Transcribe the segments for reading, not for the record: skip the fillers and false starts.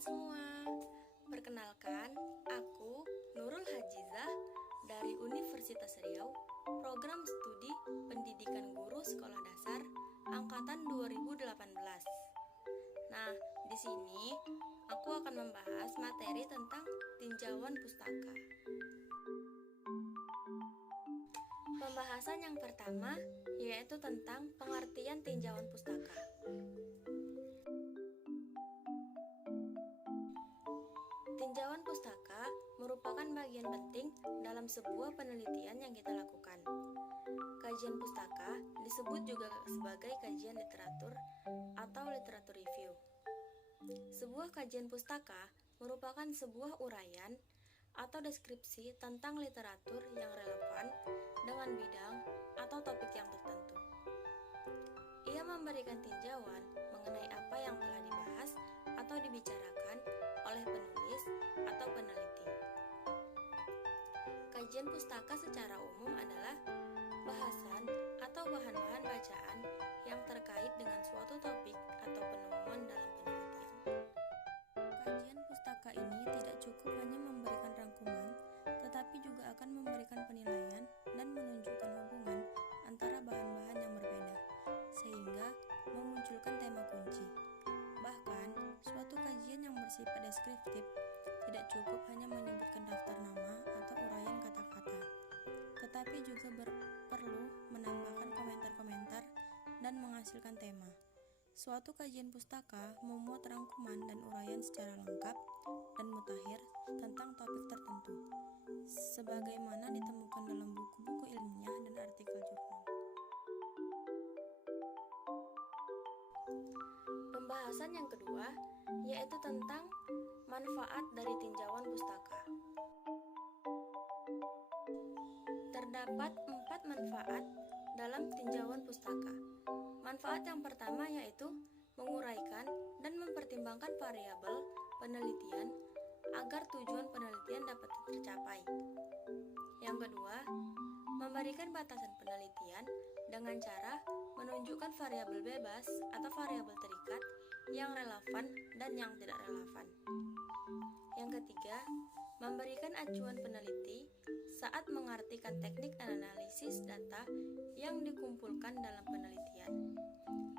semua, perkenalkan, aku Nurul Hajizah dari Universitas Riau, Program Studi Pendidikan Guru Sekolah Dasar Angkatan 2018. Nah, di sini aku akan membahas materi tentang tinjauan pustaka. Pembahasan yang pertama yaitu tentang pengertian tinjauan pustaka. Tinjauan pustaka merupakan bagian penting dalam sebuah penelitian yang kita lakukan. Kajian pustaka disebut juga sebagai kajian literatur atau literatur review. Sebuah kajian pustaka merupakan sebuah uraian atau deskripsi tentang literatur yang relevan dengan bidang atau topik yang tertentu. Ia memberikan tinjauan mengenai apa yang telah dibahas atau dibicarakan oleh penulis atau peneliti. Kajian pustaka secara umum adalah bahasan atau bahan-bahan bacaan yang terkait dengan suatu topik atau penemuan dalam penelitian. Kajian pustaka ini tidak cukup hanya memberikan rangkuman, tetapi juga akan memberikan penilaian dan menunjukkan hubungan antara bahan-bahan yang berbeda, sehingga memunculkan tema kunci. Bahkan, suatu kajian yang bersifat deskriptif tidak cukup hanya menyebutkan daftar nama atau uraian kata-kata, tetapi juga perlu menambahkan komentar-komentar dan menghasilkan tema. Suatu kajian pustaka memuat rangkuman dan uraian secara lengkap dan mutakhir tentang topik tertentu, sebagaimana ditemukan dalam buku-buku ilmiah dan artikel jurnal. Pembahasan yang kedua yaitu tentang manfaat dari tinjauan pustaka. Terdapat 4 manfaat dalam tinjauan pustaka. Manfaat yang pertama yaitu menguraikan dan mempertimbangkan variabel penelitian agar tujuan penelitian dapat tercapai. Yang kedua, memberikan batasan penelitian dengan cara menunjukkan variabel bebas atau variabel terikat yang relevan dan yang tidak relevan. Yang ketiga, memberikan acuan peneliti saat mengartikan teknik dan analisis data yang dikumpulkan dalam penelitian.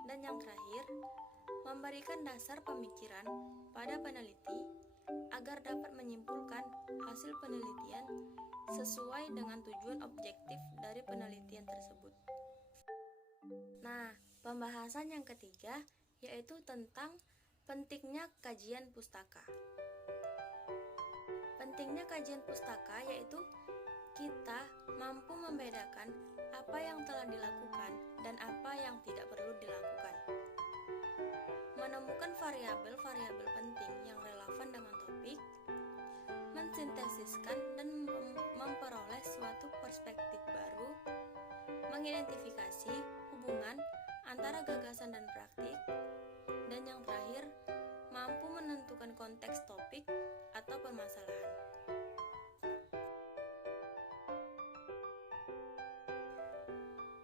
Dan yang terakhir, memberikan dasar pemikiran pada peneliti agar dapat menyimpulkan hasil penelitian sesuai dengan tujuan objektif dari penelitian tersebut. Nah, pembahasan yang ketiga yaitu tentang pentingnya kajian pustaka. Pentingnya kajian pustaka yaitu kita mampu membedakan apa yang telah dilakukan dan apa yang tidak perlu dilakukan. Menemukan variabel-variabel penting yang relevan dengan topik, mensintesiskan dan memperoleh suatu perspektif baru, mengidentifikasi hubungan antara gagasan dan praktik, dan yang terakhir, mampu menentukan konteks topik atau permasalahan.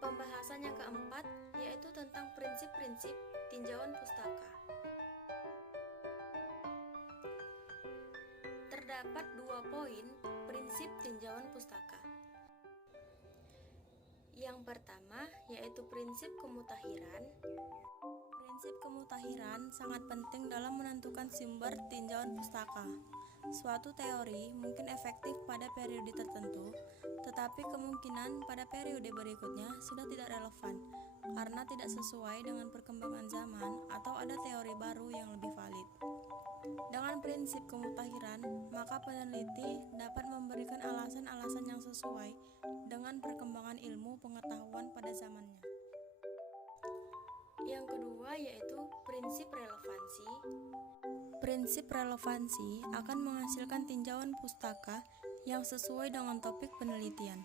Pembahasan yang keempat yaitu tentang prinsip-prinsip tinjauan pustaka. Terdapat 2 poin prinsip tinjauan pustaka. Yang pertama yaitu prinsip kemutakhiran. Prinsip kemutakhiran sangat penting dalam menentukan sumber tinjauan pustaka. Suatu teori mungkin efektif pada periode tertentu, tetapi kemungkinan pada periode berikutnya sudah tidak relevan karena tidak sesuai dengan perkembangan zaman atau ada teori baru yang lebih valid. Dengan prinsip kemutakhiran, maka peneliti dapat memberikan alasan-alasan yang sesuai dengan perkembangan ilmu pengetahuan pada zamannya. Yang kedua yaitu prinsip relevansi. Prinsip relevansi akan menghasilkan tinjauan pustaka yang sesuai dengan topik penelitian.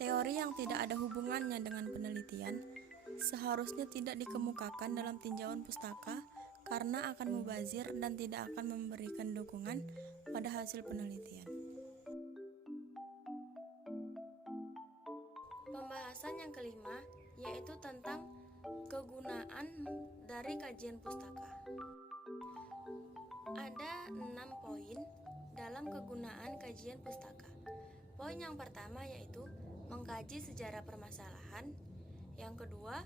Teori yang tidak ada hubungannya dengan penelitian seharusnya tidak dikemukakan dalam tinjauan pustaka karena akan mubazir dan tidak akan memberikan dukungan pada hasil penelitian. Pembahasan yang kelima yaitu tentang kegunaan Kegunaan dari kajian pustaka. Ada 6 poin dalam kegunaan kajian pustaka. Poin yang pertama yaitu mengkaji sejarah permasalahan. Yang kedua,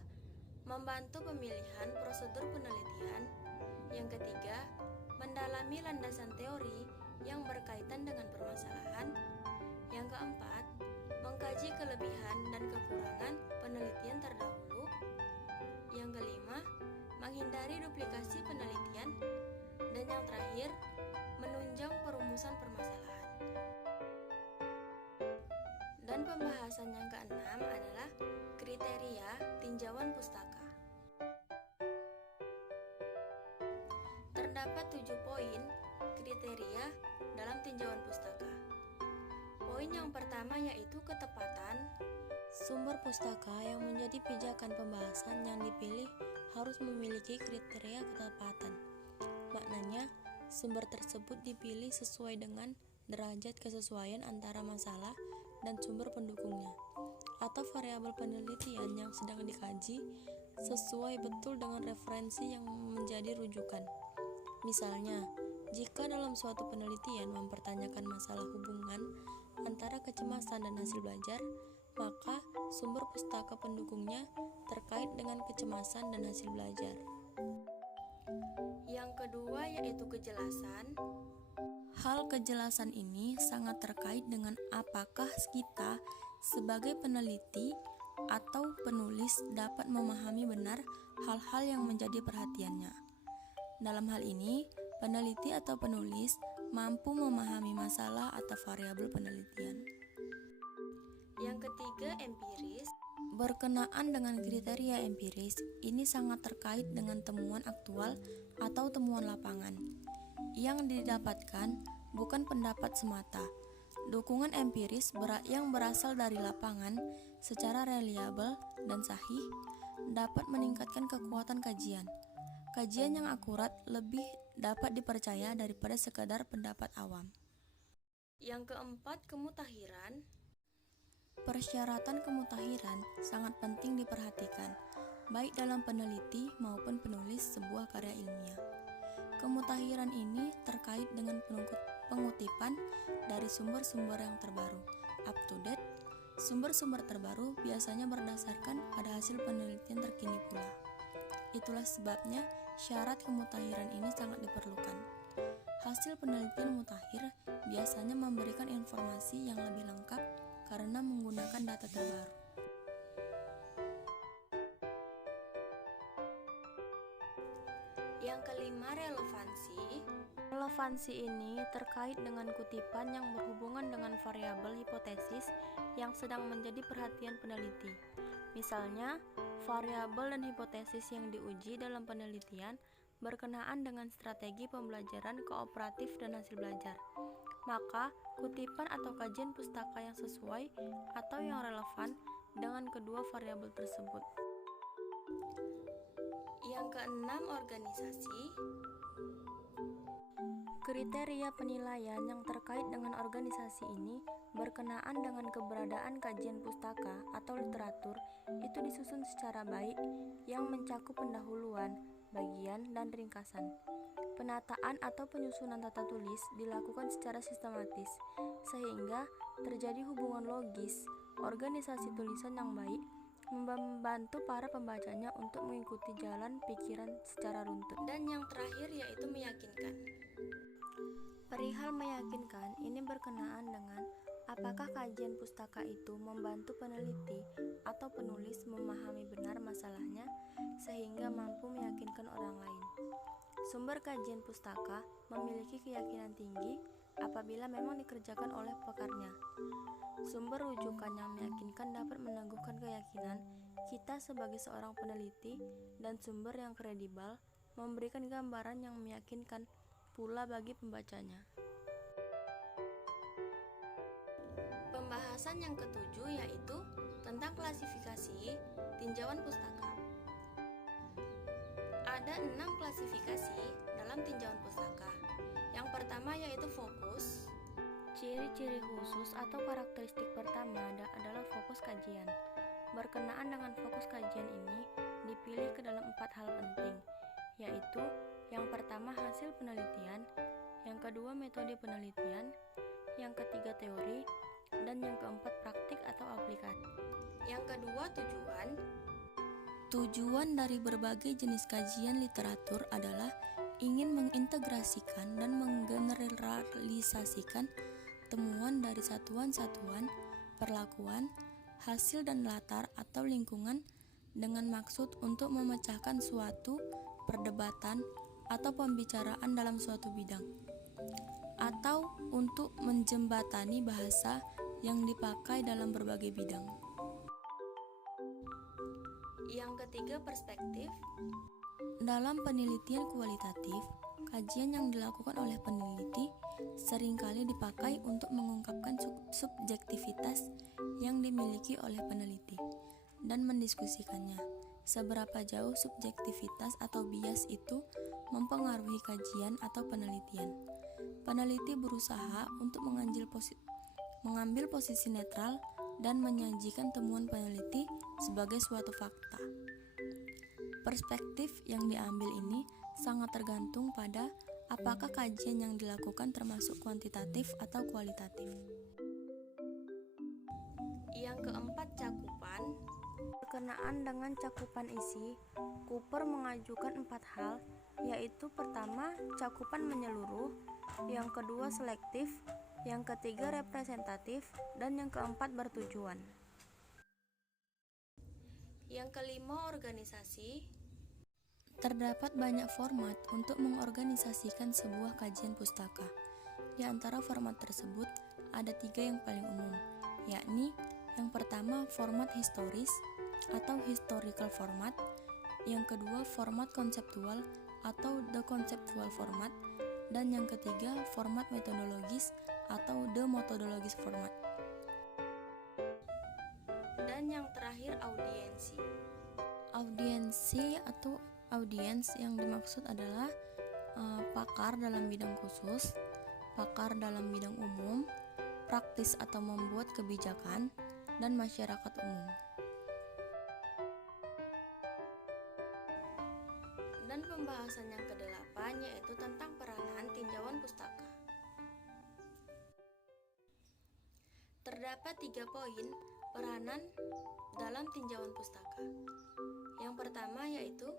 membantu pemilihan prosedur penelitian. Yang ketiga, mendalami landasan teori yang berkaitan dengan permasalahan. Yang keempat, mengkaji kelebihan dan kekurangan penelitian terdahulu. Yang kelima, menghindari duplikasi penelitian. Dan yang terakhir, menunjang perumusan permasalahan. Dan pembahasan yang keenam adalah kriteria tinjauan pustaka. Terdapat 7 poin kriteria dalam tinjauan pustaka. Poin yang pertama yaitu ketepatan. Sumber pustaka yang menjadi pijakan pembahasan yang dipilih harus memiliki kriteria ketepatan. Maknanya, sumber tersebut dipilih sesuai dengan derajat kesesuaian antara masalah dan sumber pendukungnya, atau variabel penelitian yang sedang dikaji sesuai betul dengan referensi yang menjadi rujukan. Misalnya, jika dalam suatu penelitian mempertanyakan masalah hubungan antara kecemasan dan hasil belajar, maka sumber pustaka pendukungnya terkait dengan kecemasan dan hasil belajar. Yang kedua yaitu kejelasan. Hal kejelasan ini sangat terkait dengan apakah kita sebagai peneliti atau penulis dapat memahami benar hal-hal yang menjadi perhatiannya. Dalam hal ini, peneliti atau penulis mampu memahami masalah atau variabel penelitian. Yang ketiga, empiris. Berkenaan dengan kriteria empiris, ini sangat terkait dengan temuan aktual atau temuan lapangan. Yang didapatkan bukan pendapat semata. Dukungan empiris yang berasal dari lapangan secara reliabel dan sahih dapat meningkatkan kekuatan kajian. Kajian yang akurat lebih dapat dipercaya daripada sekadar pendapat awam. Yang keempat, kemutahiran. Persyaratan kemutahiran sangat penting diperhatikan, baik dalam peneliti maupun penulis sebuah karya ilmiah. Kemutahiran ini terkait dengan pengutipan dari sumber-sumber yang terbaru, up to date. Sumber-sumber terbaru biasanya berdasarkan pada hasil penelitian terkini pula. Itulah sebabnya syarat kemutahiran ini sangat diperlukan. Hasil penelitian mutakhir biasanya memberikan informasi yang lebih lengkap karena menggunakan data terbaru. Yang kelima, relevansi. Relevansi ini terkait dengan kutipan yang berhubungan dengan variabel hipotesis yang sedang menjadi perhatian peneliti. Misalnya, variabel dan hipotesis yang diuji dalam penelitian berkenaan dengan strategi pembelajaran kooperatif dan hasil belajar. Maka, kutipan atau kajian pustaka yang sesuai atau yang relevan dengan kedua variabel tersebut. Yang keenam, organisasi. Kriteria penilaian yang terkait dengan organisasi ini berkenaan dengan keberadaan kajian pustaka atau literatur itu disusun secara baik yang mencakup pendahuluan, bagian, dan ringkasan. Penataan atau penyusunan tata tulis dilakukan secara sistematis, sehingga terjadi hubungan logis. Organisasi tulisan yang baik membantu para pembacanya untuk mengikuti jalan pikiran secara runtut. Dan yang terakhir yaitu meyakinkan. Perihal meyakinkan ini berkenaan dengan apakah kajian pustaka itu membantu peneliti atau penulis memahami benar masalahnya sehingga mampu meyakinkan orang lain. Sumber kajian pustaka memiliki keyakinan tinggi apabila memang dikerjakan oleh pekarnya. Sumber rujukan yang meyakinkan dapat meneguhkan keyakinan kita sebagai seorang peneliti, dan sumber yang kredibel memberikan gambaran yang meyakinkan pula bagi pembacanya. Pembahasan yang ketujuh yaitu tentang klasifikasi tinjauan pustaka. Ada 6 klasifikasi dalam tinjauan pustaka. Yang pertama yaitu fokus. Ciri-ciri khusus atau karakteristik pertama adalah fokus kajian. Berkenaan dengan fokus kajian ini dipilih ke dalam yaitu yang pertama hasil penelitian, yang kedua metode penelitian, yang ketiga teori, dan yang keempat praktik atau aplikasi. Yang kedua tujuan. Tujuan dari berbagai jenis kajian literatur adalah ingin mengintegrasikan dan menggeneralisasikan temuan dari satuan-satuan, perlakuan, hasil dan latar atau lingkungan dengan maksud untuk memecahkan suatu perdebatan atau pembicaraan dalam suatu bidang, atau untuk menjembatani bahasa yang dipakai dalam berbagai bidang. Yang ketiga, perspektif. Dalam penelitian kualitatif, kajian yang dilakukan oleh peneliti seringkali dipakai untuk mengungkapkan subjektivitas yang dimiliki oleh peneliti dan mendiskusikannya. Seberapa jauh subjektivitas atau bias itu mempengaruhi kajian atau penelitian. Peneliti berusaha untuk mengambil posisi netral dan menyajikan temuan peneliti sebagai suatu fakta. Perspektif yang diambil ini sangat tergantung pada apakah kajian yang dilakukan termasuk kuantitatif atau kualitatif. Yang keempat, cakupan. Berkenaan dengan cakupan isi, Cooper mengajukan 4 hal, yaitu pertama, cakupan menyeluruh, yang kedua selektif, yang ketiga representatif, dan yang keempat bertujuan. Yang kelima, organisasi. Terdapat banyak format untuk mengorganisasikan sebuah kajian pustaka. Di antara format tersebut, ada 3 yang paling umum, yakni yang pertama format historis atau historical format, yang kedua format konseptual atau the conceptual format, dan yang ketiga format metodologis atau the methodologist format. Dan yang terakhir, audiensi. Audiensi atau audiens yang dimaksud adalah pakar dalam bidang khusus, pakar dalam bidang umum, praktis atau membuat kebijakan, dan masyarakat umum. Dan pembahasan yang ke-8 yaitu tentang peranan tinjauan pustaka. Terdapat 3 poin peranan dalam tinjauan pustaka. Yang pertama yaitu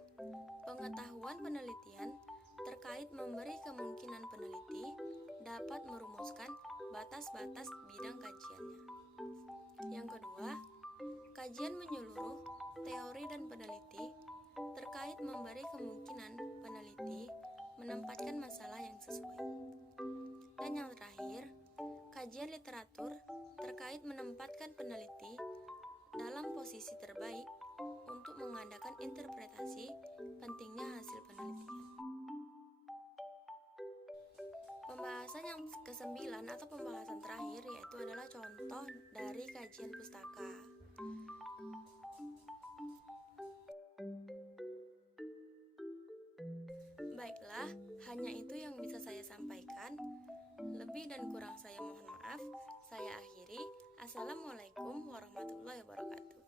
pengetahuan penelitian terkait memberi kemungkinan peneliti dapat merumuskan batas-batas bidang kajiannya. Yang kedua, kajian menyeluruh teori dan peneliti terkait memberi kemungkinan peneliti menempatkan masalah yang sesuai. Dan yang terakhir, kajian literatur terkait menempatkan peneliti dalam posisi terbaik untuk mengadakan interpretasi pentingnya hasil penelitian. Pembahasan yang ke-9 atau pembahasan terakhir yaitu adalah contoh dari kajian pustaka. Baiklah, hanya itu yang bisa saya sampaikan. Lebih dan kurang saya mohon maaf. Saya akhiri. Assalamualaikum warahmatullahi wabarakatuh.